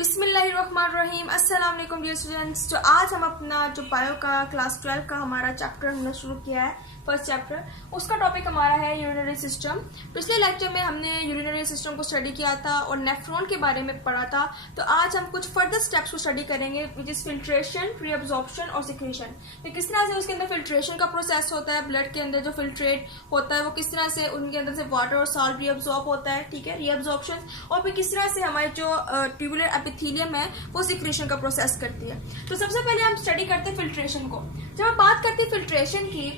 बिस्मिल्लाहिर्रहमानिर्रहीम। अस्सलाम वालेकुम डियर स्टूडेंट्स। तो आज हम अपना जो बायो का क्लास 12 का हमारा चैप्टर हमने शुरू किया है, फर्स्ट चैप्टर, उसका टॉपिक हमारा है यूरिनरी सिस्टम। पिछले लेक्चर में हमने यूरिनरी सिस्टम को स्टडी किया था और नेफ्रॉन के बारे में पढ़ा था। तो आज हम कुछ फर्दर स्टेप्स को स्टडी करेंगे, विच इज फिल्ट्रेशन, रीअब्जॉर्प्शन और सिक्रीशन। तो किस तरह से उसके अंदर फिल्ट्रेशन का प्रोसेस होता है, ब्लड के अंदर जो फिल्ट्रेट होता है वो किस तरह से उनके अंदर से वाटर और साल्ट रीअब्जॉर्ब होता है, ठीक है, रीअब्जॉर्प्शन, और फिर किस तरह से हमारे जो ट्यूबुलर एपिथेलियम है वो सिक्रीशन का प्रोसेस करती है। तो सबसे पहले हम स्टडी करते हैं फिल्ट्रेशन को। जब हम बात करते हैं फिल्ट्रेशन की,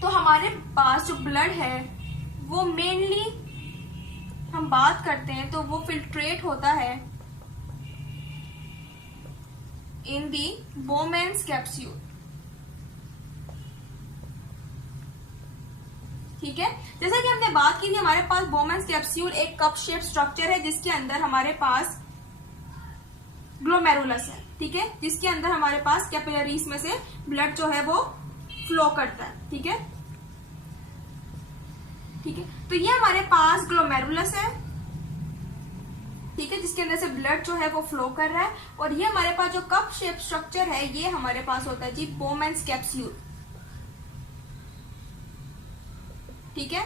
तो हमारे पास जो ब्लड है वो मेनली हम बात करते हैं तो वो फिल्ट्रेट होता है इन दी बोमेन्स कैप्सूल, ठीक है। जैसा कि हमने बात की थी, हमारे पास बोमेन्स कैप्सूल एक कप शेप स्ट्रक्चर है जिसके अंदर हमारे पास ग्लोमेरुलस है, ठीक है, जिसके अंदर हमारे पास कैपिलरीज में से ब्लड जो है वो फ्लो करता है, ठीक है, ठीक है। तो ये हमारे पास ग्लोमेरुलस है, ठीक है, जिसके अंदर से ब्लड जो है वो फ्लो कर रहा है। और ये हमारे पास जो कप शेप स्ट्रक्चर है ये हमारे पास होता है जी बोमेन्स कैप्सूल, ठीक है।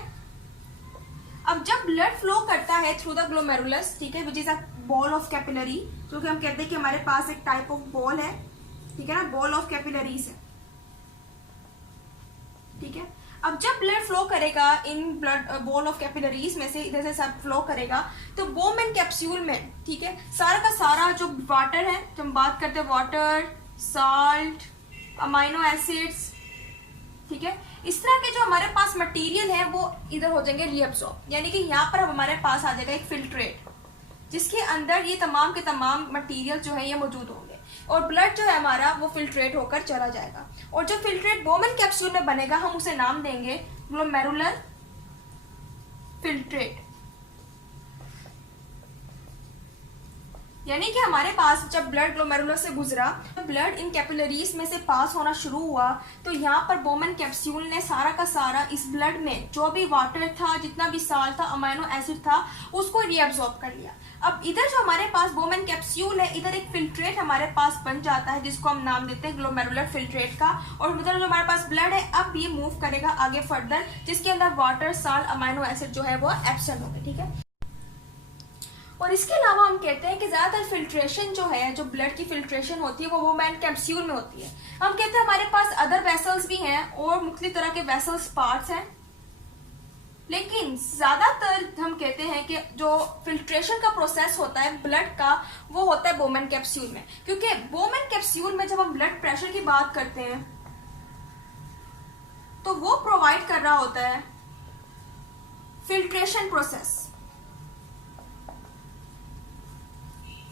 अब जब ब्लड फ्लो करता है थ्रू द ग्लोमेरुलस, ठीक है, which is a ball of capillary, जो कि हम कहते हैं कि हमारे पास एक टाइप ऑफ बॉल है, ठीक है ना, बॉल ऑफ कैपिलरीज है, ठीक है। अब जब ब्लड फ्लो करेगा in blood ball of capillaries में से इधर से सब फ्लो करेगा, तो बोमेन कैप्सूल में, ठीक है, सारा का सारा जो वाटर है, जब हम बात करते हैं वाटर, साल्ट, अमाइनो एसिड्स, ठीक है, इस तरह के जो हमारे पास मटेरियल है वो इधर हो जाएंगे रीअब्सॉर्ब, यानी कि यहाँ पर हमारे पास आ जाएगा एक फिल्ट्रेट जिसके अंदर ये तमाम के तमाम मटेरियल जो है ये मौजूद होंगे और ब्लड जो है हमारा वो फिल्ट्रेट होकर चला जाएगा। और जो फिल्ट्रेट बोमेन कैप्सूल में बनेगा हम उसे नाम देंगे ग्लोमेरुलर फिल्ट्रेट। यानी कि हमारे पास जब ब्लड ग्लोमेरुलर से गुजरा, तो ब्लड इन कैपिलरीज में से पास होना शुरू हुआ, तो यहाँ पर बोमेन कैप्सूल ने सारा का सारा इस ब्लड में जो भी वाटर था, जितना भी साल्ट था, अमाइनो एसिड था, उसको रीअब्सॉर्ब कर लिया। अब इधर जो हमारे पास बोमेन कैप्सूल है, इधर एक फिल्ट्रेट हमारे पास बन जाता है जिसको हम नाम देते हैं ग्लोमेरुलर फिल्ट्रेट का। और उधर जो हमारे पास ब्लड है अब ये मूव करेगा आगे फर्दर, जिसके अंदर वाटर, साल्ट, अमाइनो एसिड जो है वो एब्सेंट होंगे, ठीक है। और इसके अलावा हम कहते हैं कि ज्यादातर फिल्ट्रेशन जो है, जो ब्लड की फिल्ट्रेशन होती है वो बोमेन कैप्सूल में होती है। हम कहते हैं हमारे पास अदर वेसल्स भी हैं और मुख्तलिफ तरह के वेसल्स पार्ट्स हैं, लेकिन ज्यादातर हम कहते हैं कि जो फिल्ट्रेशन का प्रोसेस होता है ब्लड का वो होता है बोमेन कैप्सूल में, क्योंकि बोमेन कैप्सूल में जब हम ब्लड प्रेशर की बात करते हैं तो वो प्रोवाइड कर रहा होता है फिल्ट्रेशन प्रोसेस,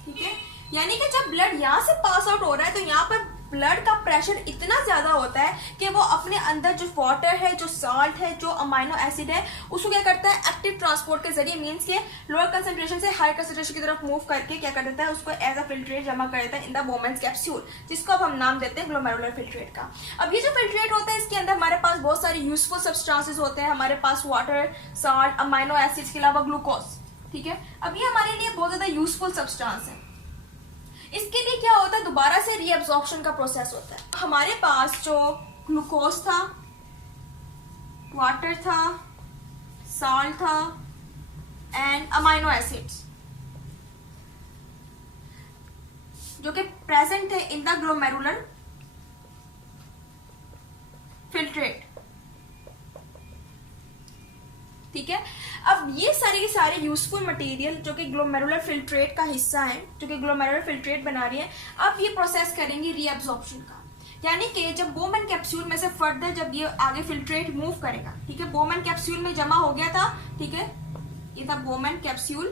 ठीक है। यानी कि जब ब्लड यहां से पास आउट हो रहा है तो यहाँ पर ब्लड का प्रेशर इतना ज्यादा होता है कि वो अपने अंदर जो वाटर है, जो साल्ट है, जो अमाइनो एसिड है, उसको क्या करता है एक्टिव ट्रांसपोर्ट के जरिए, मींस के लोअर कंसंट्रेशन से हाई कंसंट्रेशन की तरफ मूव करके क्या कर देता है, उसको एज अ फिल्ट्रेट जमा कर देता है इन द बोमेन्स कैप्सूल, जिसको अब हम नाम देते हैं ग्लोमेरुलर फिल्ट्रेट का। अब ये जो फिल्ट्रेट होता है इसके अंदर हमारे पास बहुत सारे यूजफुल सब्सटेंसेस होते हैं, हमारे पास वाटर, साल्ट, अमाइनो एसिड्स के अलावा ग्लूकोज, ठीक है। अब ये हमारे लिए बहुत ज्यादा यूजफुल सब्सटेंस है। इसके लिए क्या होता है, दोबारा से रीअब्जॉर्प्शन का प्रोसेस होता है। हमारे पास जो ग्लूकोज था, वाटर था, साल्ट था एंड अमाइनो एसिड्स जो कि प्रेजेंट है इन द ग्लोमेरुलर फिल्ट्रेट, ठीक है। अब ये सारे के सारे यूजफुल मटेरियल जो कि ग्लोमेरुलर फिल्ट्रेट का हिस्सा है, जो कि ग्लोमेरुलर फिल्ट्रेट बना रही है, अब ये प्रोसेस करेंगे रीअब्जॉर्प्शन का। यानी कि जब बोमेन कैप्सूल में से फर्दर जब ये आगे फिल्ट्रेट मूव करेगा, ठीक है, बोमेन कैप्सूल में जमा हो गया था, ठीक है, ये था बोमेन कैप्सूल।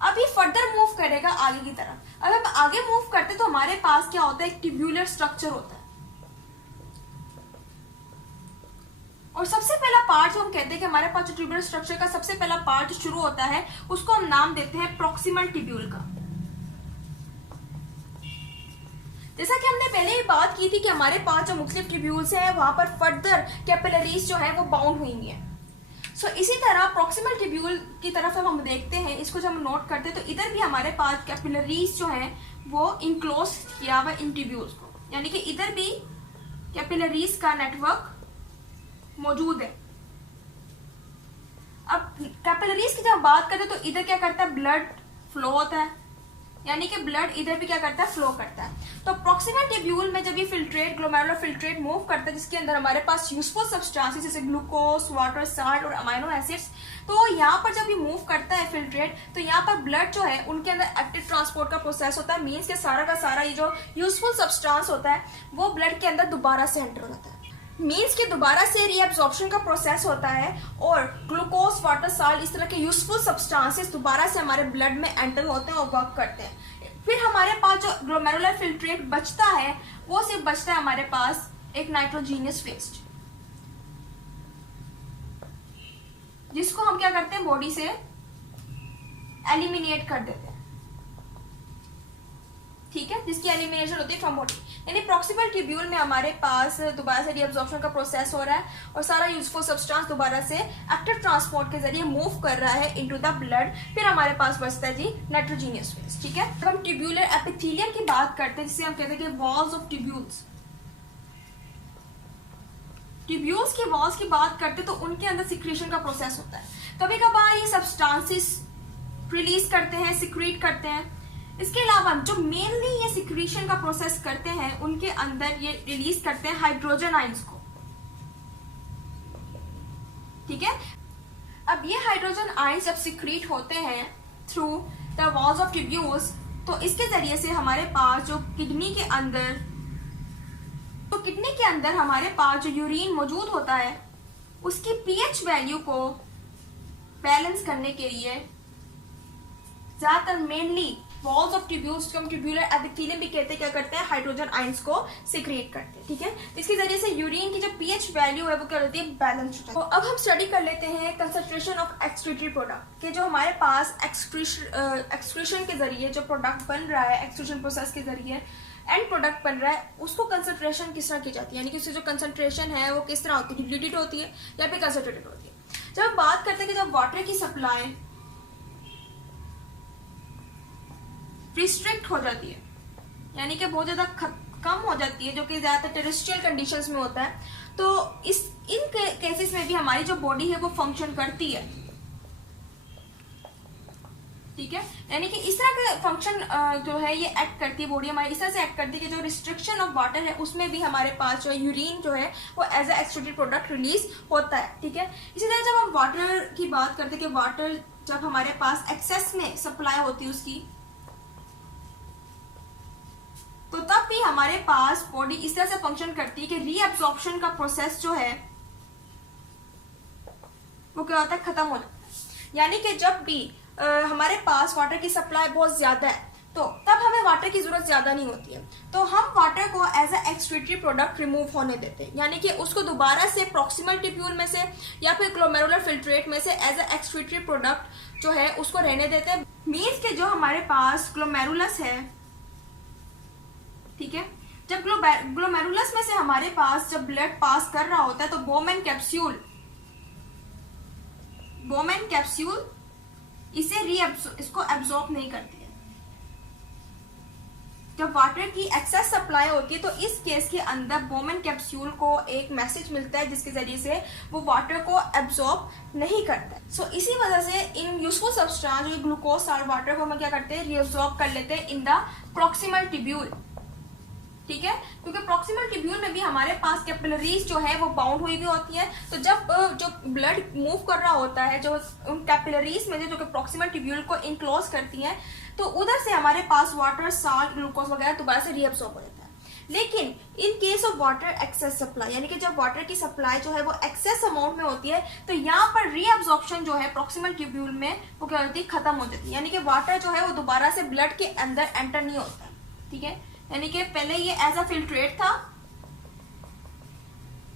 अब ये फर्दर मूव करेगा आगे की तरफ। अब हम आगे मूव करते तो हमारे पास क्या होता है, एक ट्यूब्यूलर स्ट्रक्चर होता है। और सबसे पहला पार्ट जो हम कहते हैं कि हमारे पास जो ट्यूब्यूलर स्ट्रक्चर का सबसे पहला पार्ट शुरू होता है उसको हम नाम देते हैं प्रॉक्सिमल ट्यूब्यूल का। जैसा कि हमने पहले ही बात की थी कि हमारे पास जो मुख्तलिफ ट्यूब्यूल्स हैं वहां पर फर्दर कैपिलरीज जो है वो बाउंड हुई है। सो इसी तरह प्रॉक्सिमल ट्यूब्यूल की तरफ जब हम देखते हैं, इसको जब हम नोट करते हैं, तो इधर भी हमारे पास कैपिलरीज जो है वो इनक्लोज किया हुआ इन ट्यूब्यूल्स को, यानी कि इधर भी कैपिलरीज का नेटवर्क मौजूद है। अब कैपिलरीज की जब बात करते हैं तो इधर क्या करता है, ब्लड फ्लो होता है, यानी कि ब्लड इधर भी क्या करता है, फ्लो करता है। तो प्रॉक्सिमल ट्यूब्यूल में जब ये फिल्ट्रेट, ग्लोमेरुलर फिल्ट्रेट मूव करता है, जिसके अंदर हमारे पास यूजफुल सब्सटेंसेस जैसे ग्लूकोज, वाटर, साल्ट और अमाइनो एसिड्स, तो यहाँ पर जब ये मूव करता है फिल्ट्रेट, तो यहाँ पर ब्लड जो है उनके अंदर एक्टिव ट्रांसपोर्ट का प्रोसेस होता है। मीन्स के सारा का सारा ये जो यूजफुल सब्सटेंस होता है वो ब्लड के अंदर दोबारा से एंटर होता है। मीन्स के दोबारा से रीअब्जॉर्प्शन का प्रोसेस होता है और ग्लूकोज, वाटर, साल्ट, इस तरह के यूजफुल सब्सटेंसेस दोबारा से हमारे ब्लड में एंटर होते हैं और वर्क करते हैं। फिर हमारे पास जो ग्लोमेरुलर फिल्ट्रेट बचता है वो सिर्फ बचता है हमारे पास एक नाइट्रोजीनियस वेस्ट, जिसको हम क्या करते हैं, बॉडी से एलिमिनेट कर देते हैं। ठीक है, जिसकी एलिमिनेशन होती है फ्रॉम बॉडी। यानी प्रॉक्सिमल ट्यूब्यूल में हमारे पास दोबारा से रीअब्जॉर्प्शन का प्रोसेस हो रहा है और सारा यूजफुल सब्सटेंस दोबारा से एक्टिव ट्रांसपोर्ट के जरिए मूव कर रहा है इनटू द ब्लड। फिर हमारे पास बचता है जी नाइट्रोजीनियस वेस्ट। ठीक है, जब हम ट्यूब्यूलर एपिथेलियम की बात करते हैं, जिसे हम कहते हैं कि वॉल्स ऑफ ट्यूब्यूल्स, ट्यूब्यूल्स की वॉल्स की बात करते हैं तो उनके अंदर सिक्रीशन का प्रोसेस होता है। कभी कभार ये सब्सटेंसेस रिलीज करते हैं, सिक्रीट करते हैं। इसके अलावा जो मेनली ये सिक्रीशन का प्रोसेस करते हैं, उनके अंदर ये रिलीज करते हैं हाइड्रोजन आयंस को। ठीक है, अब ये हाइड्रोजन आयंस जब सिक्रीट होते हैं through the walls of tubules, तो इसके जरिए से हमारे पास जो किडनी के अंदर, तो किडनी के अंदर हमारे पास जो यूरिन मौजूद होता है, उसकी पीएच वैल्यू को बैलेंस करने के लिए ज्यादातर मेनली वॉल्स ऑफ ट्यूब्यूल्स, जो हम ट्यूब्यूलर एपिथेलियम भी कहते हैं, क्या करते हैं, हाइड्रोजन आयंस को सिक्रेट करते हैं। ठीक है, इसके जरिए से यूरिन की जो पीएच वैल्यू है वो क्या होती है, बैलेंस होती है। तो अब हम स्टडी कर लेते हैं कंसंट्रेशन ऑफ एक्सक्रीटरी प्रोडक्ट के, जो हमारे पास एक्सक्रीशन के जरिए जो प्रोडक्ट बन रहा है, एक्सक्रीशन प्रोसेस के जरिए एंड प्रोडक्ट बन रहा है, उसको कंसंट्रेशन किस तरह की जाती है, यानी कि उसकी जो कंसंट्रेशन है वो किस तरह होती है, डिप्लीटेड होती है या फिर कंसंट्रेटेड होती है। जब हम बात करते हैं कि जब वाटर की सप्लाई रिस्ट्रिक्ट हो जाती है, यानी कि बहुत ज्यादा कम हो जाती है, जो कि ज्यादातर टेरेस्ट्रियल कंडीशंस में होता है, तो इन केसेस में भी हमारी जो बॉडी है वो फंक्शन करती है। ठीक है, यानी कि इस तरह का फंक्शन जो है ये एक्ट करती है, बॉडी हमारी इस तरह से एक्ट करती है कि जो रिस्ट्रिक्शन ऑफ वाटर है उसमें भी हमारे पास जो यूरिन जो है वो as a excreted product release होता है। ठीक है, इसी तरह जब हम वाटर की बात करते हैं कि वाटर जब हमारे पास एक्सेस में सप्लाई होती है उसकी, तो तब भी हमारे पास बॉडी इस तरह से फंक्शन करती है कि रीअब्जॉर्प्शन का प्रोसेस जो है वो क्या होता है, खत्म हो जाता है। यानी कि जब भी हमारे पास वाटर की सप्लाई बहुत ज्यादा है तो तब हमें वाटर की जरूरत ज्यादा नहीं होती है, तो हम वाटर को as a excretory product remove होने देते हैं, यानी कि उसको दोबारा से प्रॉक्सिमल ट्यूब्यूल में से या फिर ग्लोमेरुलर फिल्ट्रेट में से एज ए एक्सक्रीटरी प्रोडक्ट जो है उसको रहने देते हैं। मीन्स के जो हमारे पास ग्लोमेरुलस है, ठीक है, जब ग्लोमेरुलस में से हमारे पास जब ब्लड पास कर रहा होता है तो बोमेन कैप्सूल इसे इसको एब्जॉर्ब नहीं करती है। जब वाटर की एक्सेस सप्लाई होती है तो इस केस के अंदर बोमेन कैप्सूल को एक मैसेज मिलता है जिसके जरिए से वो वाटर को एब्जॉर्ब नहीं करता है। सो इसी वजह से इन यूजफुल सब्सटेंस जो ग्लूकोज, साल्ट, वाटर को हम क्या करते हैं, रीअब्जॉर्ब कर लेते हैं इन द प्रॉक्सिमल ट्यूब्यूल। ठीक है, क्योंकि प्रॉक्सिमल ट्यूब्यूल में भी हमारे पास कैपिलरीज जो है वो बाउंड हुई भी होती है, तो जब जो ब्लड मूव कर रहा होता है, जो उन कैपिलरीज में जो कि प्रॉक्सिमल ट्यूब्यूल को इनक्लोज करती हैं, तो उधर से हमारे पास वाटर, साल्ट, ग्लूकोज वगैरह दोबारा से रीअब्सॉर्ब हो जाता है। लेकिन in case of water excess supply, यानी कि जब वाटर की सप्लाई जो है वो एक्सेस अमाउंट में होती है, तो यहाँ पर रीअब्जॉर्प्शन जो है प्रॉक्सिमल ट्यूब्यूल में वो क्या होती है, खत्म हो जाती है, यानी कि वाटर जो है वो दोबारा से ब्लड के अंदर एंटर नहीं होता। ठीक है, यानी कि पहले ये एज अ फिल्ट्रेट था,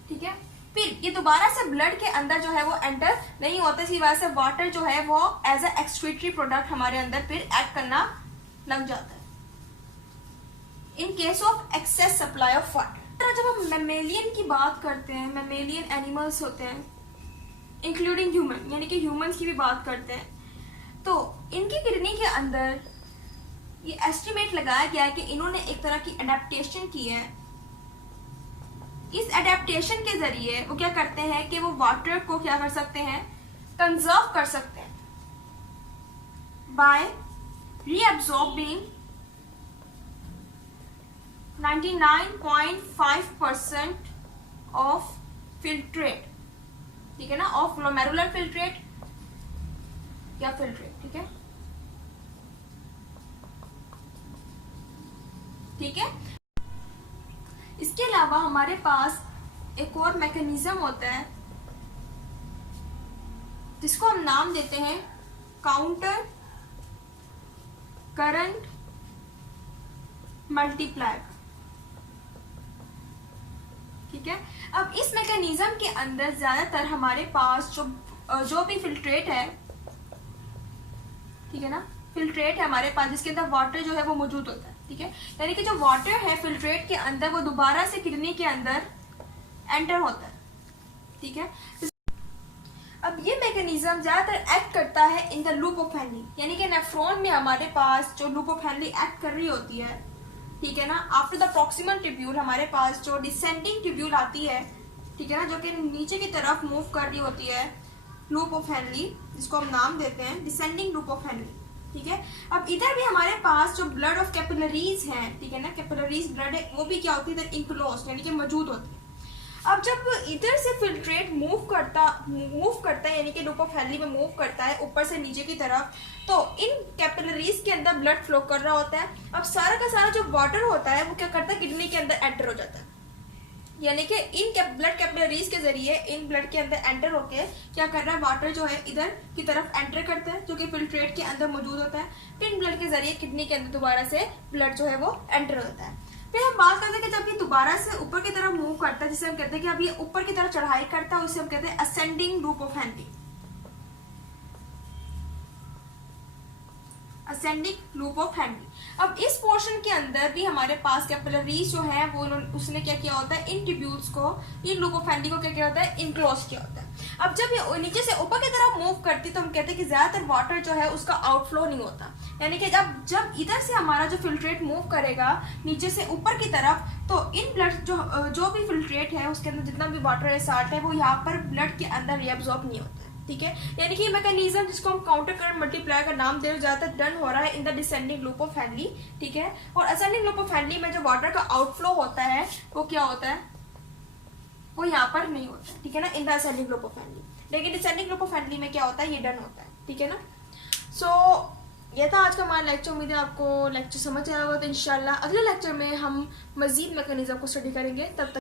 ठीक है, फिर ये दोबारा से ब्लड के अंदर जो है वो एंटर नहीं होता, इसी वजह से वाटर जो है वो एज अ एक्सक्रीटरी प्रोडक्ट हमारे अंदर फिर एक्ट करना लग जाता है in case of excess supply of water. जब हम मैमेलियन की बात करते हैं, मैमेलियन एनिमल्स होते हैं, इंक्लूडिंग ह्यूमन, यानी कि ह्यूमंस की भी बात करते हैं। तो इनकी किडनी के अंदर ये एस्टिमेट लगाया गया है कि इन्होंने एक तरह की अडेप्टेशन की है। इस अडेप्टेशन के जरिए वो क्या करते हैं कि वो वाटर को क्या कर सकते हैं, कंजर्व कर सकते हैं बाय रीअब्सॉर्बिंग 99.5% ऑफ फिल्ट्रेट, ठीक है ना, ऑफ ग्लोमेरुलर फिल्ट्रेट या फिल्ट्रेट, ठीक है, ठीक है। इसके अलावा हमारे पास एक और मैकेनिज्म होता है जिसको हम नाम देते हैं काउंटर करंट मल्टीप्लायर, ठीक है। अब इस मैकेनिज्म के अंदर ज्यादातर हमारे पास जो भी फिल्ट्रेट है, ठीक है ना, फिल्ट्रेट है हमारे पास जिसके अंदर वाटर जो है वो मौजूद होता है, ठीक है, यानी कि जो वाटर है फिल्ट्रेट के अंदर वो दोबारा से किडनी के अंदर एंटर होता है, ठीक है। अब ये मैकेनिज्म ज्यादातर एक्ट करता है in the loop of Henry, यानी कि नेफ्रॉन में हमारे पास जो लूप ऑफ हेनरी एक्ट कर रही होती है, ठीक है ना। आफ्टर द प्रॉक्सिमल ट्यूब्यूल हमारे पास जो डिसेंडिंग ट्यूब्यूल आती है, ठीक है ना, जो कि नीचे की तरफ मूव कर रही होती है, लूप ऑफ हेनरी, जिसको हम नाम देते हैं डिसेंडिंग लूप ऑफ हेनरी, ठीक है। अब इधर भी हमारे पास जो ब्लड ऑफ कैपिलरीज हैं, ठीक है ना, कैपिलरीज ब्लड है वो भी क्या होती है, इधर इंक्लोज यानी कि मौजूद होती है। अब जब इधर से फिल्ट्रेट मूव करता है यानी कि लूप ऑफ हेनरी में मूव करता है ऊपर से नीचे की तरफ, तो इन कैपिलरीज के अंदर ब्लड फ्लो कर रहा होता है। अब सारा का सारा जो वाटर होता है वो क्या करता है, किडनी के अंदर एंटर हो जाता है, यानी कि इन ब्लड कैपिलरीज के जरिए इन ब्लड के अंदर एंटर होके क्या कर रहा है, वाटर जो है इधर की तरफ एंटर करता है जो कि फिल्ट्रेट के अंदर मौजूद होता है। फिर इन ब्लड के जरिए किडनी के अंदर दोबारा से ब्लड जो है वो एंटर होता है। फिर हम बात करते हैं कि जब ये दोबारा से ऊपर की तरफ मूव करता है, जिसे हम कहते हैं कि अब ये ऊपर की तरफ चढ़ाई करता है, उसे हम कहते हैं ascending loop of Henry, ascending loop of Henry. अब इस पोर्शन के अंदर भी हमारे पास कैपिलरीज जो है वो उसने क्या किया होता है, इन ट्यूब्यूल्स को, इन लूप ऑफ हेनरी को क्या किया होता है, इनक्लोज किया होता है। अब जब ये नीचे से ऊपर की तरफ मूव करती तो हम कहते हैं कि ज्यादातर वाटर जो है उसका आउटफ्लो नहीं होता, यानी कि जब इधर से हमारा जो फिल्ट्रेट मूव करेगा नीचे से ऊपर की तरफ, तो इन ब्लड जो भी फिल्ट्रेट है उसके अंदर जितना भी वाटर है, साल्ट है, वो यहाँ पर ब्लड के अंदर रिएब्सॉर्ब नहीं होता है, ठीक है। यानी कि मैकेनिज्म जिसको हम काउंटर करंट मल्टीप्लायर का नाम दे, ज्यादातर डन हो रहा है in the descending loop of Henry, ठीक है। और असेंडिंग लूप ऑफ हेनरी में जो वाटर का आउटफ्लो होता है वो क्या होता है, वो यहाँ पर नहीं होता है, ठीक है ना, in the ascending loop of Henry. लेकिन डिसेंडिंग लूप ऑफ हेनरी में क्या होता है, ये डन होता है, ठीक है ना। सो ये था आज का हमारा लेक्चर। उम्मीद है आपको लेक्चर समझ आया होगा। तो इंशाल्लाह अगले लेक्चर में हम मजीद मैकेनिज्म को स्टडी करेंगे। तब तक